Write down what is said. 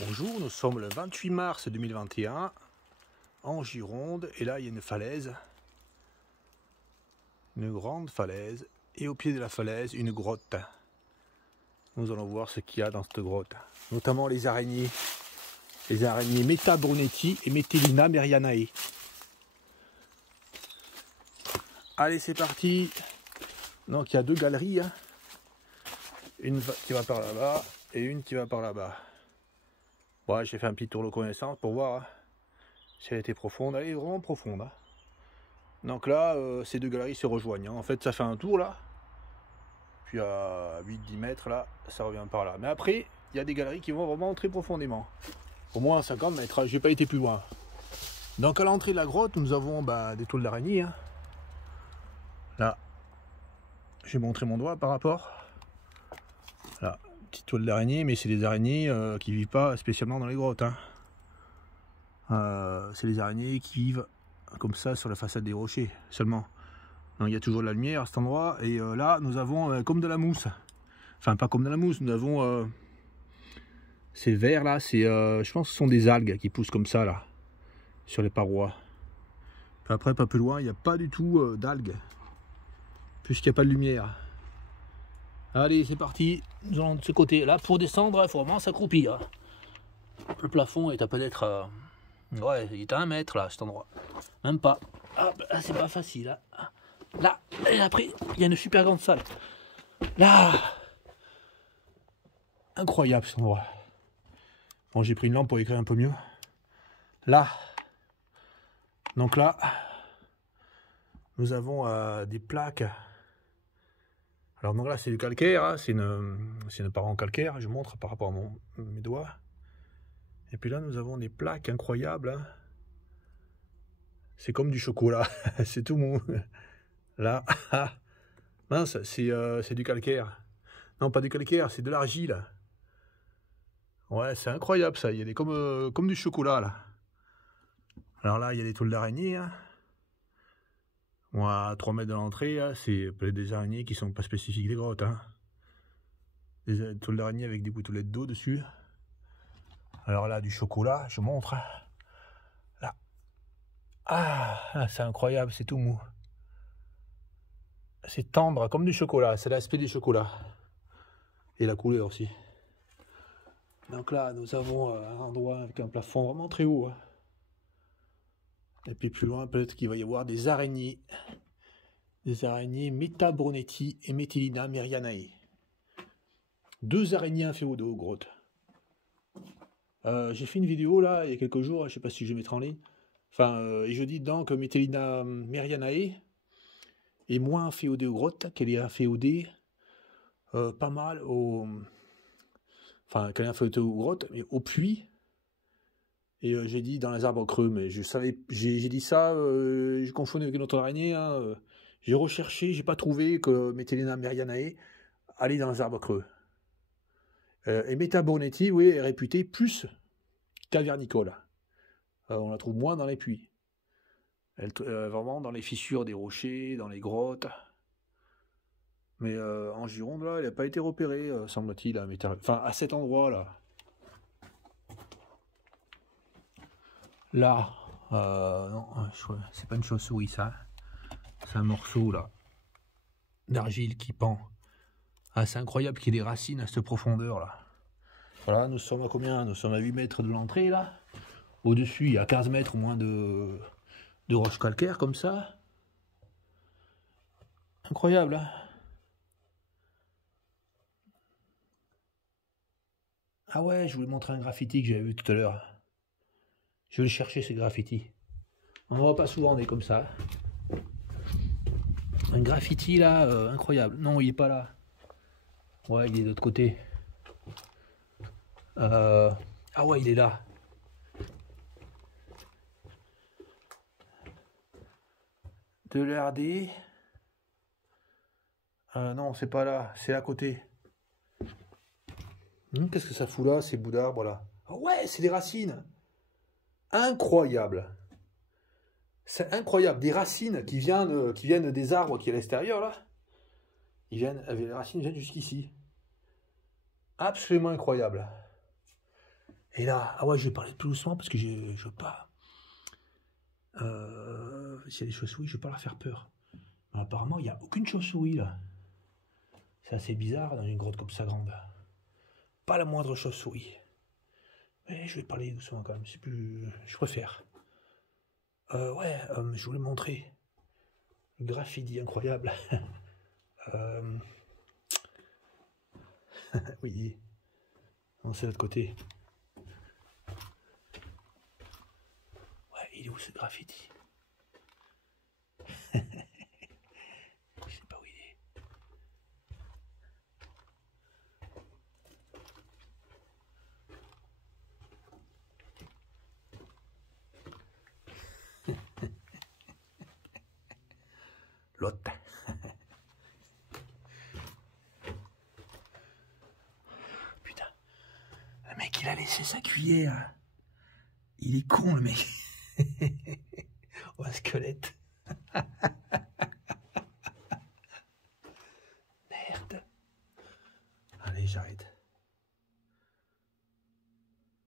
Bonjour, nous sommes le 28 mars 2021 en Gironde et là il y a une falaise, une grande falaise et au pied de la falaise une grotte. Nous allons voir ce qu'il y a dans cette grotte, notamment les araignées Meta brunetti et Metellina merianae. Allez, c'est parti. Donc il y a deux galeries, hein. Une qui va par là-bas et une qui va par là-bas. Ouais, j'ai fait un petit tour de connaissance pour voir, hein, si elle était profonde. Elle est vraiment profonde, hein. Donc là, ces deux galeries se rejoignent, hein. En fait, ça fait un tour là. Puis à 8-10 mètres là, ça revient par là. Mais après, il y a des galeries qui vont vraiment très profondément. Au moins 50 mètres, j'ai pas été plus loin. Donc à l'entrée de la grotte, nous avons des tôles d'araignée, hein. Là, j'ai montré mon doigt par rapport. Là, petite toile d'araignée, mais c'est des araignées qui vivent pas spécialement dans les grottes, hein. C'est les araignées qui vivent comme ça sur la façade des rochers seulement. Donc, il y a toujours de la lumière à cet endroit. Et là, nous avons comme de la mousse. Enfin, pas comme de la mousse, nous avons ces verts là, je pense que ce sont des algues qui poussent comme ça là, sur les parois. Puis après, pas plus loin, il n'y a pas du tout d'algues, puisqu'il n'y a pas de lumière. Allez, c'est parti, nous allons de ce côté. Là, pour descendre, il faut vraiment s'accroupir. Le plafond est à peut-être... ouais, il est à 1 mètre là, cet endroit. Même pas. Ah, bah, c'est pas facile. Là. Là, et après, il y a une super grande salle. Là. Incroyable cet endroit. Bon, j'ai pris une lampe pour écrire un peu mieux. Là. Donc là, nous avons des plaques. Alors donc là, c'est du calcaire, hein, c'est une paroi en calcaire. Je montre par rapport à mes doigts. Et puis là, nous avons des plaques incroyables, hein. C'est comme du chocolat, c'est tout mou. Là, mince, c'est du calcaire. Non, pas du calcaire, c'est de l'argile. Ouais, c'est incroyable ça, il y a des comme du chocolat là. Alors là, il y a des tôles d'araignée, hein. Moi, à 3 mètres de l'entrée, hein, c'est des araignées qui sont pas spécifiques des grottes, hein. Des tôles d'araignée avec des gouttelettes d'eau dessus. Alors là, du chocolat, je montre. Là. Ah, c'est incroyable, c'est tout mou. C'est tendre comme du chocolat, c'est l'aspect du chocolat. Et la couleur aussi. Donc là, nous avons un endroit avec un plafond vraiment très haut, hein. Et puis plus loin, peut-être qu'il va y avoir des araignées. Des araignées Meta brunetti et Metellina merianae. Deux araignées inféodaux, grotte. J'ai fait une vidéo là, il y a quelques jours, je sais pas si je vais mettre en ligne. Enfin, et je dis dedans que Metellina merianae est moins inféodée aux grottes, qu'elle est inféodée pas mal enfin, qu'elle est inféodée aux grottes, mais aux puits. Et j'ai dit dans les arbres creux, mais je savais, j'ai dit ça, j'ai confondu avec une autre araignée, hein. J'ai recherché, j'ai pas trouvé que Metellina merianae allait dans les arbres creux. Et Meta brunetti, oui, est réputée plus cavernicole. On la trouve moins dans les puits. Vraiment dans les fissures des rochers, dans les grottes. Mais en Gironde, là, elle n'a pas été repérée, semble-t-il, enfin, à cet endroit-là. Là, non, c'est pas une chauve-souris, ça. C'est un morceau, là, d'argile qui pend. Ah, c'est incroyable qu'il y ait des racines à cette profondeur-là. Voilà, nous sommes à combien? Nous sommes à 8 mètres de l'entrée, là. Au-dessus, il y a 15 mètres au moins de roches calcaires, comme ça. Incroyable, hein. Ah ouais, je voulais montrer un graffiti que j'avais vu tout à l'heure. Je vais le chercher, ces graffitis. On n'en voit pas souvent des comme ça. Un graffiti là, incroyable. Non, il est pas là. Ouais, il est de l'autre côté. Ah ouais, il est là. De l'RD. Non, c'est pas là, c'est à côté. Qu'est-ce que ça fout là, ces bouts d'arbres là? Ah ouais, c'est des racines. Incroyable. C'est incroyable. Des racines qui viennent des arbres qui est à l'extérieur là. Les racines viennent jusqu'ici. Absolument incroyable. Et là, ah ouais, je vais parler plus doucement parce que je veux pas... S'il y a des chauves-souris, je veux pas leur faire peur. Mais apparemment, il n'y a aucune chauve-souris, là. C'est assez bizarre dans une grotte comme ça grande. Pas la moindre chauve-souris. Mais je vais parler doucement quand même, c'est plus... Je préfère. Ouais, je voulais montrer. Le graffiti incroyable. Oui. Non, c'est l'autre côté. Ouais, il est où ce graffiti? Je sais pas où il est. L'autre. Putain. Le mec, il a laissé sa cuillère. Il est con, le mec. Oh, un squelette. Merde. Allez, j'arrête.